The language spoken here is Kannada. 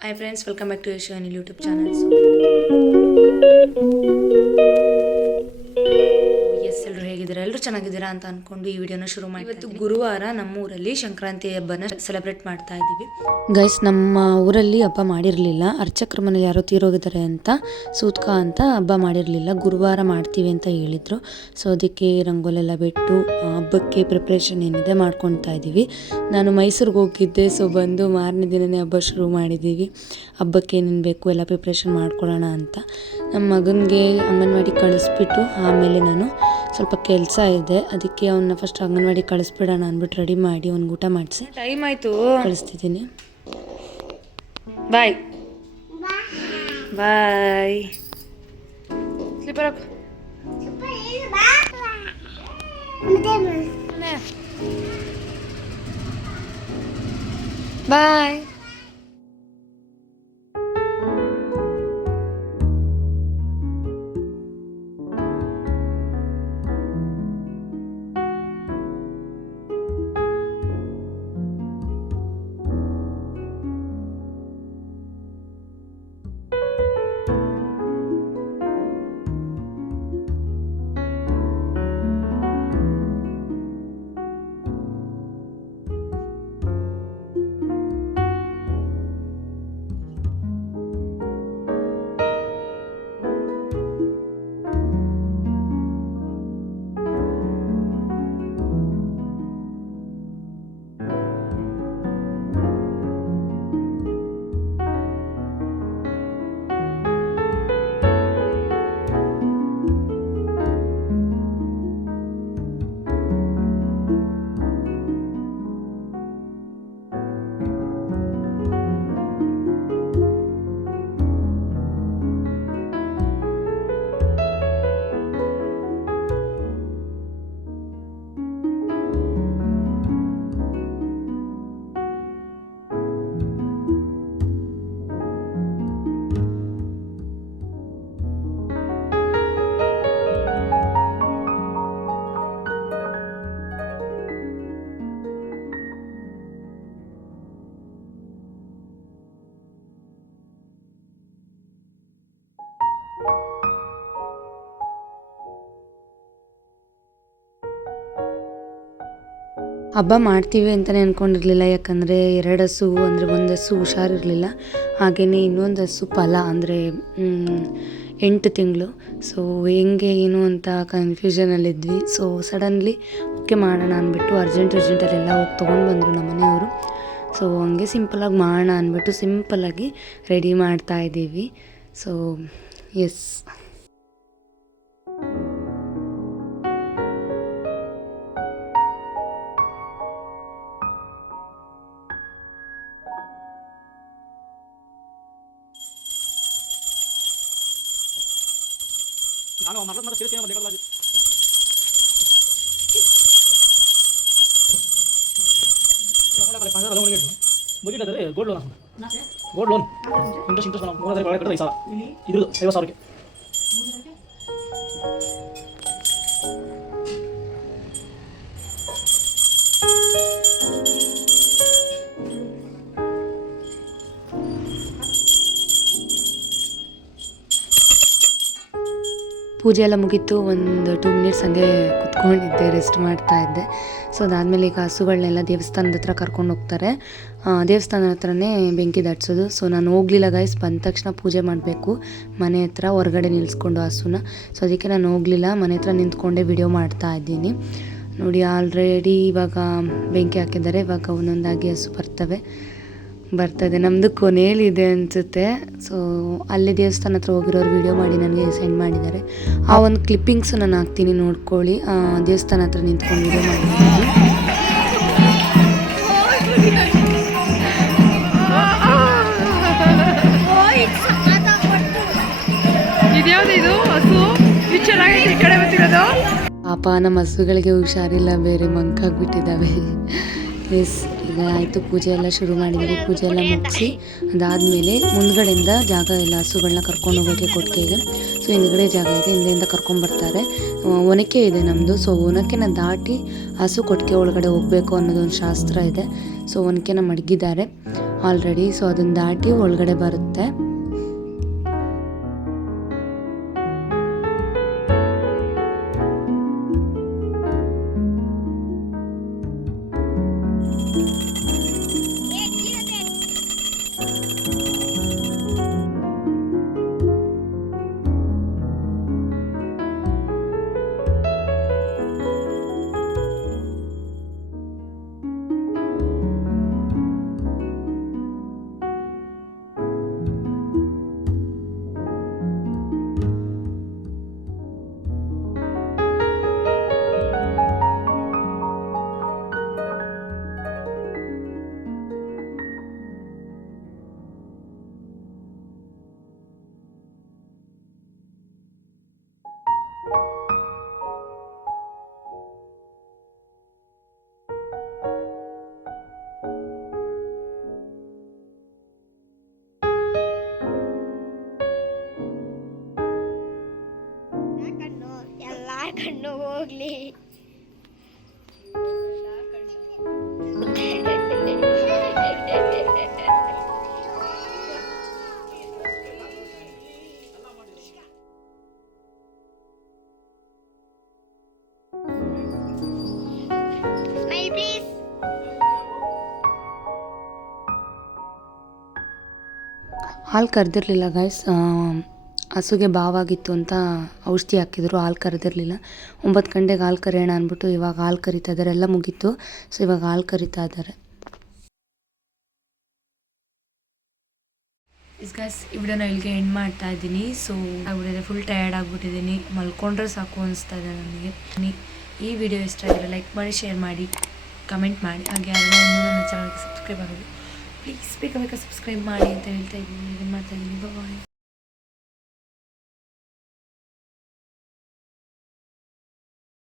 Hi friends, welcome back to Asia and YouTube channel. ಎಲ್ಲರೂ ಹೇಗಿದ್ದೀರಾ? ಎಲ್ಲರೂ ಚೆನ್ನಾಗಿದ್ದೀರಾ ಅಂತ ಅನ್ಕೊಂಡು ಈ ವಿಡಿಯೋನ ಶುರು ಮಾಡಿ ಇವತ್ತು ಗುರುವಾರ ನಮ್ಮ ಊರಲ್ಲಿ ಸಂಕ್ರಾಂತಿ ಹಬ್ಬನ ಸೆಲೆಬ್ರೇಟ್ ಮಾಡ್ತಾ ಇದ್ದೀವಿ. ಗೈಸ್ ನಮ್ಮ ಊರಲ್ಲಿ ಹಬ್ಬ ಮಾಡಿರಲಿಲ್ಲ. ಅರ್ಚಕ್ರಮನ ಯಾರು ಯಾರೋ ತೀರೋಗಿದ್ದಾರೆ ಅಂತ ಸೂತ್ಕ ಅಂತ ಹಬ್ಬ ಮಾಡಿರಲಿಲ್ಲ. ಗುರುವಾರ ಮಾಡ್ತೀವಿ ಅಂತ ಹೇಳಿದ್ರು. ಸೊ ಅದಕ್ಕೆ ರಂಗೋಲೆಲ್ಲ ಬಿಟ್ಟು ಹಬ್ಬಕ್ಕೆ ಪ್ರಿಪ್ರೇಷನ್ ಏನಿದೆ ಮಾಡ್ಕೊತಾ ಇದ್ದೀವಿ. ನಾನು ಮೈಸೂರಿಗೆ ಹೋಗಿದ್ದೆ ಸೊ ಬಂದು ಮಾರನೇ ದಿನನೇ ಹಬ್ಬ ಶುರು ಮಾಡಿದ್ದೀವಿ. ಹಬ್ಬಕ್ಕೆ ಏನೇನು ಬೇಕು ಎಲ್ಲ ಪ್ರಿಪ್ರೇಷನ್ ಮಾಡ್ಕೊಳ್ಳೋಣ ಅಂತ. ನಮ್ಮ ಮಗನಿಗೆ ಅಂಗನವಾಡಿ ಕಳಿಸ್ಬಿಟ್ಟು ಆಮೇಲೆ ನಾನು ಸ್ವಲ್ಪ ಕೆಲಸ ಇದೆ. ಅದಕ್ಕೆ ಅವನ್ನ ಫಸ್ಟ್ ಅಂಗನವಾಡಿ ಕಳಿಸ್ಬಿಡೋಣ ಅಂದ್ಬಿಟ್ಟು ರೆಡಿ ಮಾಡಿ ಒಂದು ಊಟ ಮಾಡಿಸಿ. ಟೈಮ್ ಆಯಿತು. ಕಳಿಸ್ತಿದ್ದೀನಿ. ಬಾಯ್ ಬಾಯ್ ಸ್ಲೀಪರ್ ಹಾಕು. ಬಾಯ್ ಹಬ್ಬ ಮಾಡ್ತೀವಿ ಅಂತಲೇ ಅಂದ್ಕೊಂಡಿರಲಿಲ್ಲ ಯಾಕಂದರೆ ಎರಡು ಹಸು ಅಂದರೆ ಒಂದು ಹಸು ಹುಷಾರಿರಲಿಲ್ಲ. ಹಾಗೆಯೇ ಇನ್ನೊಂದು ಹಸು ಫಲ ಅಂದರೆ ಎಂಟು ತಿಂಗಳು. ಸೊ ಹೆಂಗೆ ಏನು ಅಂತ ಕನ್ಫ್ಯೂಷನಲ್ಲಿದ್ವಿ ಸೊ ಸಡನ್ಲಿ ಓಕೆ ಮಾಡೋಣ ಅಂದ್ಬಿಟ್ಟು ಅರ್ಜೆಂಟ್ ಅರ್ಜೆಂಟಲ್ಲೆಲ್ಲ ಹೋಗಿ ತೊಗೊಂಡು ಬಂದರು ನಮ್ಮ ಮನೆಯವರು. ಸೊ ಹಂಗೆ ಸಿಂಪಲಾಗಿ ಮಾಡೋಣ ಅಂದ್ಬಿಟ್ಟು ಸಿಂಪಲಾಗಿ ರೆಡಿ ಮಾಡ್ತಾ ಇದ್ದೀವಿ. ಸೊ ಎಸ್ ನಾನು ಮರದ ಮರ ಸೇರ್ತೀನಿ ಬಂದೆ ಕಡಲಾಗಿ ಮುಗಿಲಾದರೆ gold loan gold loan interest interest ನಾವು ಮೂರಾದ್ರೆ ಒಳಗೆ ಕಟ್ಟಿದ್ರೆ ಐದು ಸಾವಿರ ಇದ್ರದ್ದು ಐವತ್ತು ಸಾವಿರಕ್ಕೆ ಪೂಜೆ ಎಲ್ಲ ಮುಗೀತು, ಒಂದು ಟೂ ಮಿನಿಟ್ಸ್ ಹಂಗೆ ಕುತ್ಕೊಂಡಿದ್ದೆ ರೆಸ್ಟ್ ಮಾಡ್ತಾ ಇದ್ದೆ. ಸೊ ಅದಾದಮೇಲೆ ಈಗ ಹಸುಗಳನ್ನೆಲ್ಲ ದೇವಸ್ಥಾನದ ಹತ್ರ ಕರ್ಕೊಂಡು ಹೋಗ್ತಾರೆ. ದೇವಸ್ಥಾನದ ಹತ್ರನೇ ಬೆಂಕಿ ದಾಟ್ಸೋದು. ಸೊ ನಾನು ಹೋಗ್ಲಿಲ್ಲ ಗೈಸ್ ಬಂದ ತಕ್ಷಣ ಪೂಜೆ ಮಾಡಬೇಕು. ಮನೆ ಹತ್ರ ಹೊರಗಡೆ ನಿಲ್ಲಿಸ್ಕೊಂಡು ಹಸುನ. ಸೊ ಅದಕ್ಕೆ ನಾನು ಹೋಗ್ಲಿಲ್ಲ. ಮನೆ ಹತ್ರ ನಿಂತ್ಕೊಂಡೆ ವಿಡಿಯೋ ಮಾಡ್ತಾ ಇದ್ದೀನಿ. ನೋಡಿ ಆಲ್ರೆಡಿ ಇವಾಗ ಬೆಂಕಿ ಹಾಕಿದ್ದಾರೆ. ಇವಾಗ ಒಂದೊಂದಾಗಿ ಹಸು ಬರ್ತವೆ. ಬರ್ತದೆ. ನಮ್ಮದು ಕೊನೆಯಲ್ಲಿದೆ ಅನಿಸುತ್ತೆ. ಸೊ ಅಲ್ಲಿ ದೇವಸ್ಥಾನ ಹತ್ರ ಹೋಗಿರೋರು ವಿಡಿಯೋ ಮಾಡಿ ನನಗೆ ಸೆಂಡ್ ಮಾಡಿದ್ದಾರೆ. ಆ ಒಂದು ಕ್ಲಿಪ್ಪಿಂಗ್ಸ್ ನಾನು ಹಾಕ್ತೀನಿ ನೋಡ್ಕೊಳ್ಳಿ. ದೇವಸ್ಥಾನ ಹತ್ರ ನಿಂತ್ಕೊಂಡು ವೀಡಿಯೋ ಮಾಡಿದ್ದೀನಿ ಪಾಪ ನಮ್ಮ ಹಸುಗಳಿಗೆ ಹುಷಾರಿಲ್ಲ ಬೇರೆ ಮಂಕಾಗ್ಬಿಟ್ಟಿದ್ದಾವೆ. ಎಸ್ ಈಗ ಆಯಿತು ಪೂಜೆ ಎಲ್ಲ ಶುರು ಮಾಡಿದ್ದೀವಿ ಪೂಜೆ ಎಲ್ಲ ಮುಗಿಸಿ ಅದಾದಮೇಲೆ ಮುಂದ್ಗಡೆಯಿಂದ ಜಾಗ ಎಲ್ಲ ಹಸುಗಳನ್ನ ಕರ್ಕೊಂಡು ಹೋಗೋಕ್ಕೆ ಕೊಟ್ಟಿಗೆಗೆ ಸೊ ಹಿಂದ್ಗಡೆ ಜಾಗ ಇದೆ ಹಿಂದೆಯಿಂದ ಕರ್ಕೊಂಬರ್ತಾರೆ ಆ, ಒನಕೆ ಇದೆ ನಮ್ಮದು ಸೊ ಒನಕೆನ ದಾಟಿ ಹಸು ಕೊಟ್ಟಿಗೆ ಒಳಗಡೆ ಹೋಗಬೇಕು ಅನ್ನೋದೊಂದು ಶಾಸ್ತ್ರ ಇದೆ. ಸೊ ಒನಕೆನ ಮಡಗಿದ್ದಾರೆ. ಆಲ್ರೆಡಿ ಸೊ ಅದನ್ನು ದಾಟಿ ಒಳಗಡೆ ಬರುತ್ತೆ. ಕಣ್ಣು ಎಲ್ಲ ಕಣ್ಣು ಹೋಗ್ಲಿ ಹಾಲು ಕರೆದಿರಲಿಲ್ಲ ಗಾಯ್ಸ್ ಹಸುಗೆ ಬಾವಾಗಿತ್ತು ಅಂತ ಔಷಧಿ ಹಾಕಿದ್ರು, ಹಾಲು ಕರೆದಿರಲಿಲ್ಲ. ಒಂಬತ್ತು ಗಂಟೆಗೆ ಹಾಲು ಕರೆಯೋಣ ಅಂದ್ಬಿಟ್ಟು ಇವಾಗ ಹಾಲು ಕರಿತಾ ಇದ್ದಾರೆ. ಎಲ್ಲ ಮುಗೀತು. ಸೊ ಇವಾಗ ಹಾಲು ಕರಿತಾ ಇದ್ದಾರೆ. ಇಸ್ ಗಾಯ್ಸ್ ಈ ವಿಡಿಯೋನ ಇಲ್ಲಿಗೆ ಎಂಡ್ ಮಾಡ್ತಾ ಇದ್ದೀನಿ. ಸೊ ಆಗ್ಬಿಟ್ಟಿದೆ ಫುಲ್ ಟಯರ್ಡ್ ಆಗಿಬಿಟ್ಟಿದ್ದೀನಿ. ಮಲ್ಕೊಂಡ್ರೆ ಸಾಕು ಅನಿಸ್ತಾ ಇದೆ ನನಗೆ. ಈ ವಿಡಿಯೋ ಇಷ್ಟ ಆಗಿದೆ ಲೈಕ್ ಮಾಡಿ ಶೇರ್ ಮಾಡಿ ಕಮೆಂಟ್ ಮಾಡಿ. ಹಾಗೆ ಅದನ್ನು ನನ್ನ ಚಾನಲ್ಗೆ ಸಬ್ಸ್ಕ್ರೈಬ್ ಆಗೋದು. ಪ್ಲೀಸ್ ಬೇಗ ಸಬ್ಸ್ಕ್ರೈಬ್ ಮಾಡಿ ಅಂತ ಹೇಳ್ತಾ ಇದ್ದೀನಿ ಇದ್ದೀನಿ ಬಾಯ್